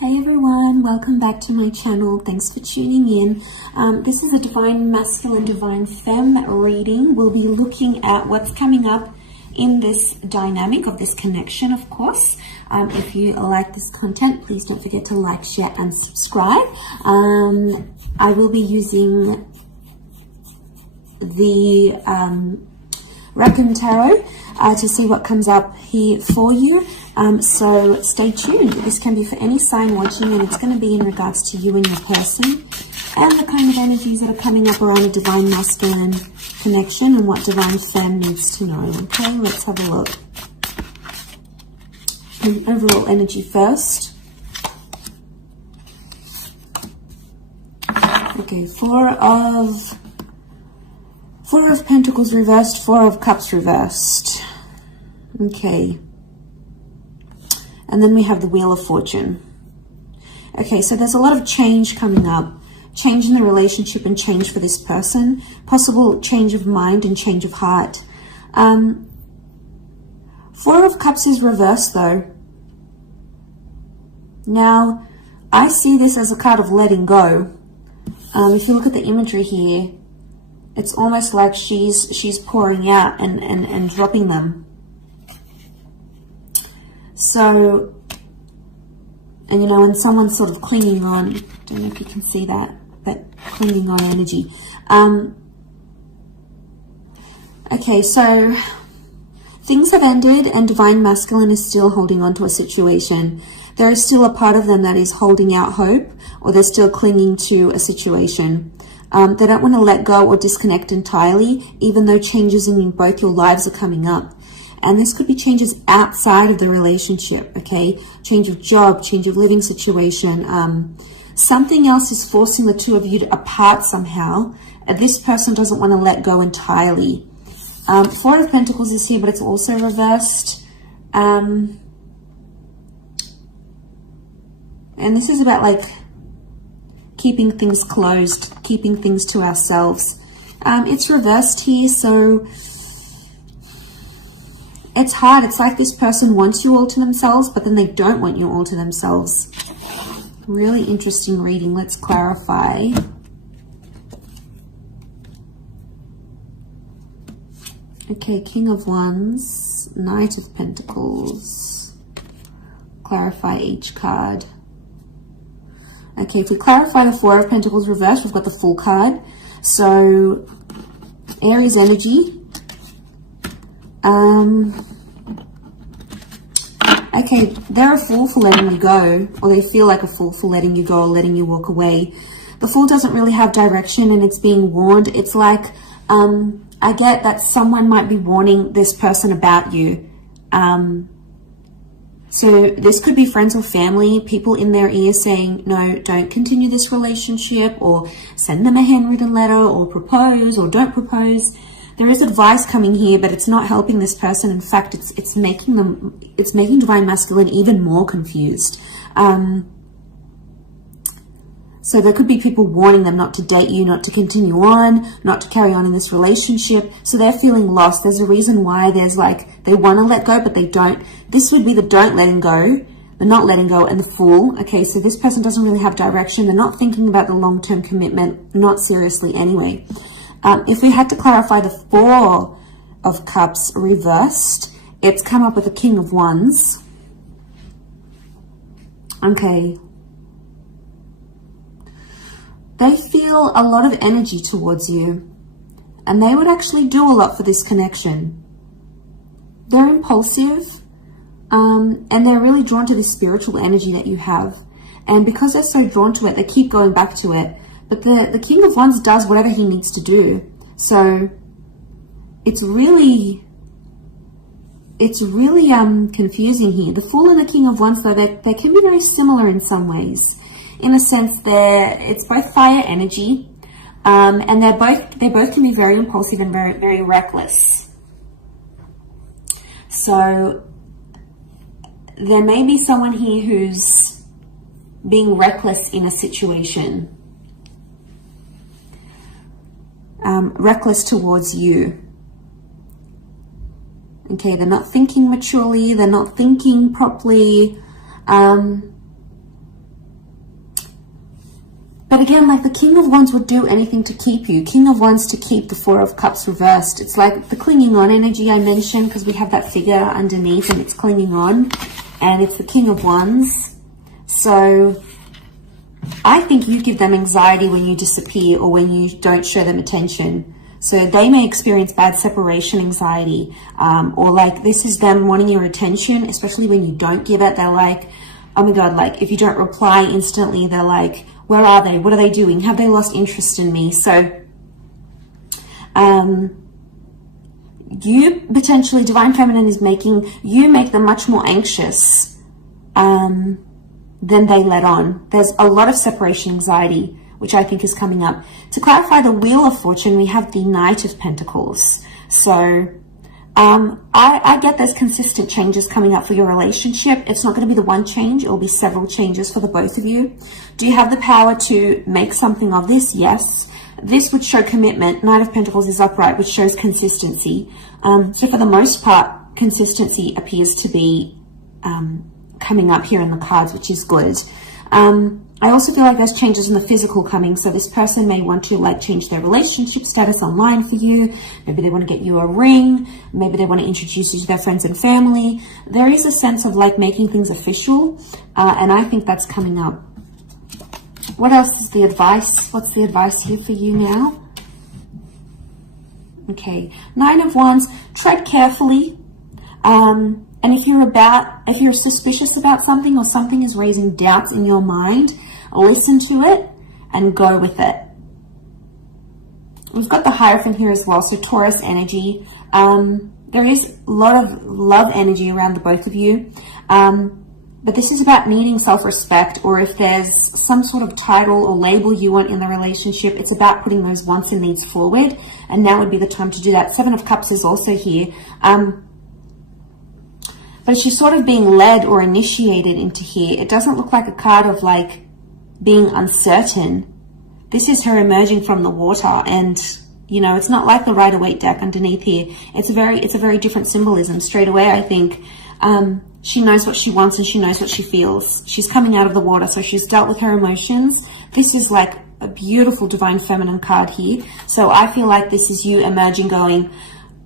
Hey everyone, welcome back to my channel. Thanks for tuning in. This is a Divine Masculine, Divine Femme reading. We'll be looking at what's coming up in this dynamic of this connection, of course. If you like this content, please don't forget to like, share, and subscribe. I will be using the Reckon Tarot to see what comes up here for you. So stay tuned. This can be for any sign watching, and it's going to be in regards to you and your person and the kind of energies that are coming up around a Divine Masculine connection and what Divine Femme needs to know. Okay, let's have a look. And overall energy first. Okay, Four of Pentacles reversed, Four of Cups reversed. Okay. And then we have the Wheel of Fortune. Okay, so there's a lot of change coming up. Change in the relationship and change for this person. Possible change of mind and change of heart. Four of Cups is reversed though. Now, I see this as a card of letting go. If you look at the imagery here, it's almost like she's pouring out and dropping them. So, and you know, when someone's sort of clinging on, don't know if you can see that clinging on energy. Okay, so things have ended and Divine Masculine is still holding on to a situation. There is still a part of them that is holding out hope, or they're still clinging to a situation. They don't want to let go or disconnect entirely, even though changes in both your lives are coming up. And this could be changes outside of the relationship, okay? Change of job, change of living situation. Something else is forcing the two of you apart somehow. This person doesn't want to let go entirely. Four of Pentacles is here, but it's also reversed. And this is about like keeping things closed, keeping things to ourselves. It's reversed here, so it's hard. It's like this person wants you all to themselves, but then they don't want you all to themselves. Really interesting reading. Let's clarify. Okay, King of Wands, Knight of Pentacles. Clarify each card. Okay, if we clarify the Four of Pentacles reversed, we've got the Fool card. So, Aries energy. Okay, they're a fool for letting you go, or they feel like a fool for letting you go or letting you walk away. The Fool doesn't really have direction and it's being warned. It's like, I get that someone might be warning this person about you. So this could be friends or family, people in their ear saying, no, don't continue this relationship, or send them a handwritten letter, or propose, or don't propose. There is advice coming here, but it's not helping this person. In fact, it's making Divine Masculine even more confused. So there could be people warning them not to date you, not to continue on, not to carry on in this relationship. So they're feeling lost. There's a reason why there's like, they want to let go, but they don't. This would be the don't letting go, the not letting go, and the Fool. Okay, so this person doesn't really have direction. They're not thinking about the long-term commitment, not seriously anyway. If we had to clarify the Four of Cups reversed, it's come up with the King of Wands. Okay. They feel a lot of energy towards you, and they would actually do a lot for this connection. They're impulsive, and they're really drawn to the spiritual energy that you have. And because they're so drawn to it, they keep going back to it. But the King of Wands does whatever he needs to do. So it's really confusing here. The Fool and the King of Wands, though, they can be very similar in some ways. In a sense, it's both fire energy, and they both can be very impulsive and very, very reckless. So there may be someone here who's being reckless in a situation. Reckless towards you. Okay, they're not thinking maturely, they're not thinking properly. But again, like the King of Wands would do anything to keep you. King of Wands to keep the Four of Cups reversed. It's like the clinging on energy I mentioned, because we have that figure underneath and it's clinging on. And it's the King of Wands. So I think you give them anxiety when you disappear or when you don't show them attention. So they may experience bad separation anxiety, or like this is them wanting your attention, especially when you don't give it. They're like, oh my God, like if you don't reply instantly, they're like, where are they? What are they doing? Have they lost interest in me? So you potentially, Divine Feminine is making you make them much more anxious than they let on. There's a lot of separation anxiety, which I think is coming up. To clarify the Wheel of Fortune, we have the Knight of Pentacles. So I get there's consistent changes coming up for your relationship. It's not going to be the one change. It will be several changes for the both of you. Do you have the power to make something of this? Yes. This would show commitment. Knight of Pentacles is upright, which shows consistency. So for the most part, consistency appears to be coming up here in the cards, which is good. I also feel like there's changes in the physical coming. So this person may want to like change their relationship status online for you. Maybe they want to get you a ring. Maybe they want to introduce you to their friends and family. There is a sense of like making things official. And I think that's coming up. What else is the advice? What's the advice here for you now? Okay. Nine of Wands. Tread carefully. And if you're suspicious about something or something is raising doubts in your mind, listen to it and go with it. We've got the Hierophant here as well, so Taurus energy. There is a lot of love energy around the both of you. But this is about needing self-respect, or if there's some sort of title or label you want in the relationship, it's about putting those wants and needs forward. And now would be the time to do that. Seven of Cups is also here. But she's sort of being led or initiated into here. It doesn't look like a card of like being uncertain. This is her emerging from the water, and you know, it's not like the Rider-Waite deck underneath here. It's a very different symbolism. Straight away, I think she knows what she wants and she knows what she feels. She's coming out of the water, so she's dealt with her emotions. This is like a beautiful Divine Feminine card here. So I feel like this is you emerging, going,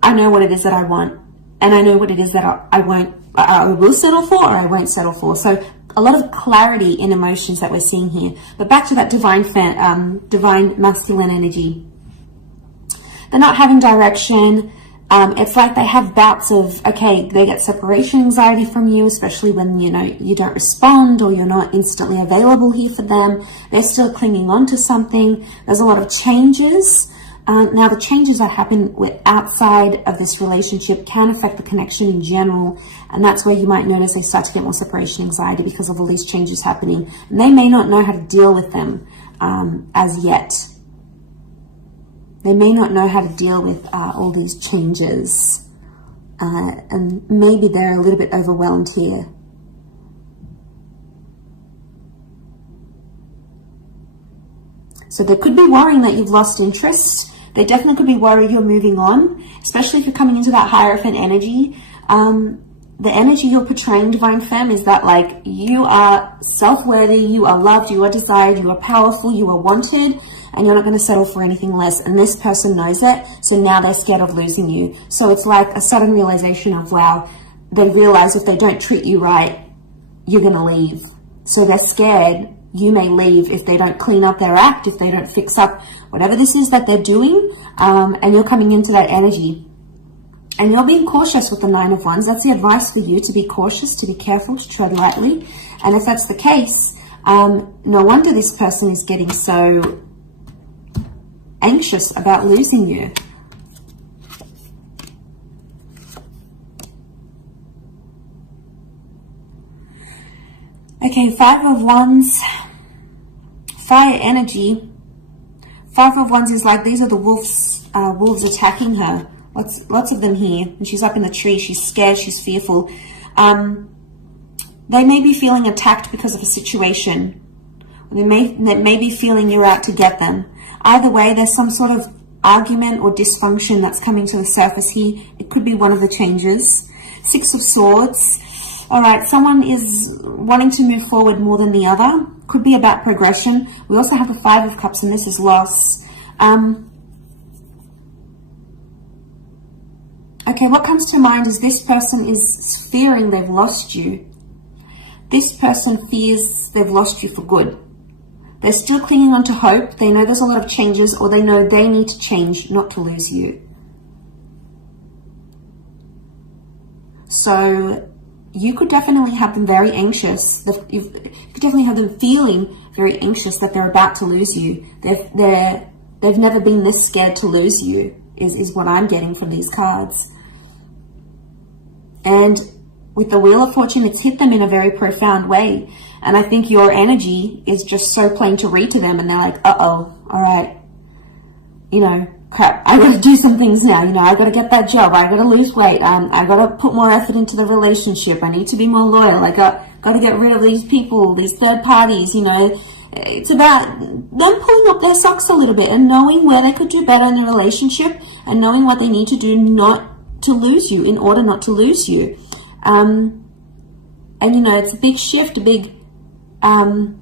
I know what it is that I want, and I know what it is that I will settle for, or I won't settle for. So a lot of clarity in emotions that we're seeing here. But back to that divine masculine energy. They're not having direction. It's like they have bouts of, okay, they get separation anxiety from you, especially when, you know, you don't respond or you're not instantly available here for them. They're still clinging on to something. There's a lot of changes. Now, the changes that happen outside of this relationship can affect the connection in general. And that's where you might notice they start to get more separation anxiety because of all these changes happening. And they may not know how to deal with them as yet. They may not know how to deal with all these changes. And maybe they're a little bit overwhelmed here. So they could be worrying that you've lost interest. They definitely could be worried you're moving on, especially if you're coming into that Hierophant energy. The energy you're portraying, Divine Femme, is that like you are self-worthy, you are loved, you are desired, you are powerful, you are wanted, and you're not going to settle for anything less. And this person knows it, so now they're scared of losing you. So it's like a sudden realization of, wow, they realize if they don't treat you right, you're going to leave. So they're scared you may leave if they don't clean up their act, if they don't fix up whatever this is that they're doing, and you're coming into that energy. And you're being cautious with the Nine of Wands. That's the advice for you, to be cautious, to be careful, to tread lightly. And if that's the case, no wonder this person is getting so anxious about losing you. Okay, Five of Wands, fire energy. Five of Wands is like, these are the wolves attacking her. Lots of them here. And she's up in the tree. She's scared. She's fearful. They may be feeling attacked because of a situation. They may be feeling you're out to get them. Either way, there's some sort of argument or dysfunction that's coming to the surface here. It could be one of the changes. Six of Swords. All right, someone is wanting to move forward more than the other. Could be about progression. We also have the Five of Cups, and this is loss. Okay, what comes to mind is this person is fearing they've lost you. This person fears they've lost you for good. They're still clinging on to hope. They know there's a lot of changes, or they know they need to change not to lose you. So you could definitely have them very anxious. You could definitely have them feeling very anxious that they're about to lose you. They've never been this scared to lose you, is what I'm getting from these cards. And with the Wheel of Fortune, it's hit them in a very profound way. And I think your energy is just so plain to read to them. And they're like, uh-oh, all right. You know, crap, I got to do some things now. You know, I got to get that job. I got to lose weight. I got to put more effort into the relationship. I need to be more loyal. I got to get rid of these people, these third parties, you know. It's about them pulling up their socks a little bit and knowing where they could do better in the relationship and knowing what they need to do not to lose you, in order not to lose you. And, you know, it's a big shift, a big turn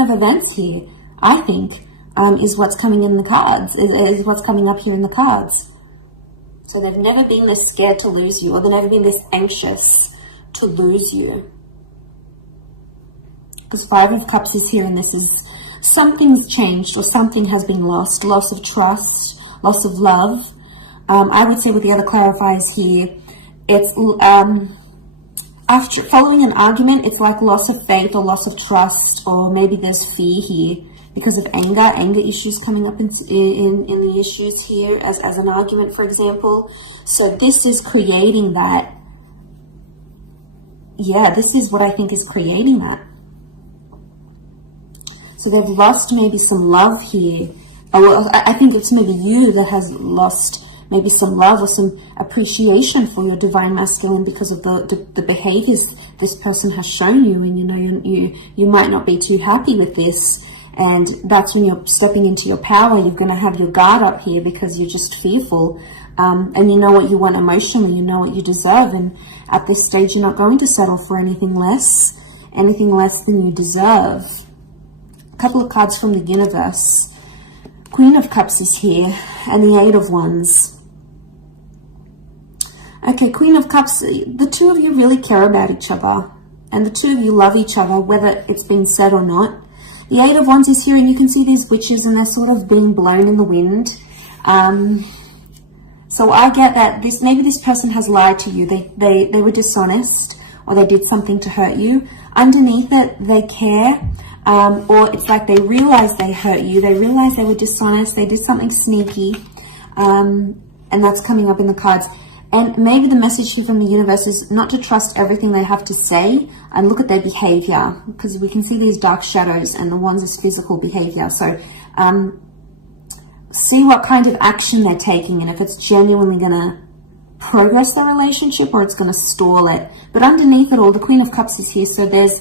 of events here, I think, is what's coming in the cards, is what's coming up here in the cards. So they've never been this scared to lose you, or they've never been this anxious to lose you. Because Five of Cups is here, and this is something's changed, or something has been lost. Loss of trust, loss of love. I would say with the other clarifiers here, it's after following an argument, it's like loss of faith or loss of trust, or maybe there's fear here because of anger issues coming up in the issues here as an argument, for example. So this is creating that. Yeah, this is what I think is creating that. So they've lost maybe some love here. Or I think it's maybe you that has lost maybe some love or some appreciation for your divine masculine because of the behaviors this person has shown you. And, you know, you might not be too happy with this. And that's when you're stepping into your power. You're going to have your guard up here because you're just fearful. And you know what you want emotionally. You know what you deserve. And at this stage, you're not going to settle for anything less than you deserve. A couple of cards from the universe. Queen of Cups is here, and the Eight of Wands. Okay, Queen of Cups, the two of you really care about each other, and the two of you love each other, whether it's been said or not. The Eight of Wands is here, and you can see these witches, and they're sort of being blown in the wind. So I get that maybe this person has lied to you. They were dishonest, or they did something to hurt you. Underneath it, they care. Or it's like they realize they hurt you. They realize they were dishonest. They did something sneaky. And that's coming up in the cards. And maybe the message here from the universe is not to trust everything they have to say and look at their behavior, because we can see these dark shadows, and the ones is physical behavior. So see what kind of action they're taking, and if it's genuinely going to progress the relationship or it's going to stall it. But underneath it all, the Queen of Cups is here. So there's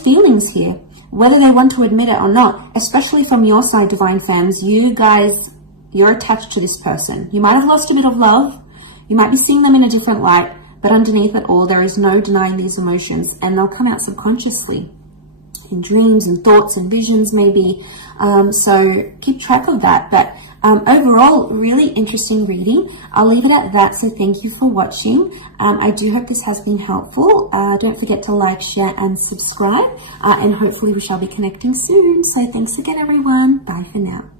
feelings here, whether they want to admit it or not, especially from your side, divine fams. You guys, you're attached to this person. You might have lost a bit of love. You might be seeing them in a different light, but underneath it all, there is no denying these emotions, and they'll come out subconsciously in dreams and thoughts and visions maybe. So keep track of that. But overall, really interesting reading. I'll leave it at that. So thank you for watching. I do hope this has been helpful. Don't forget to like, share, and subscribe. And hopefully we shall be connecting soon. So thanks again, everyone. Bye for now.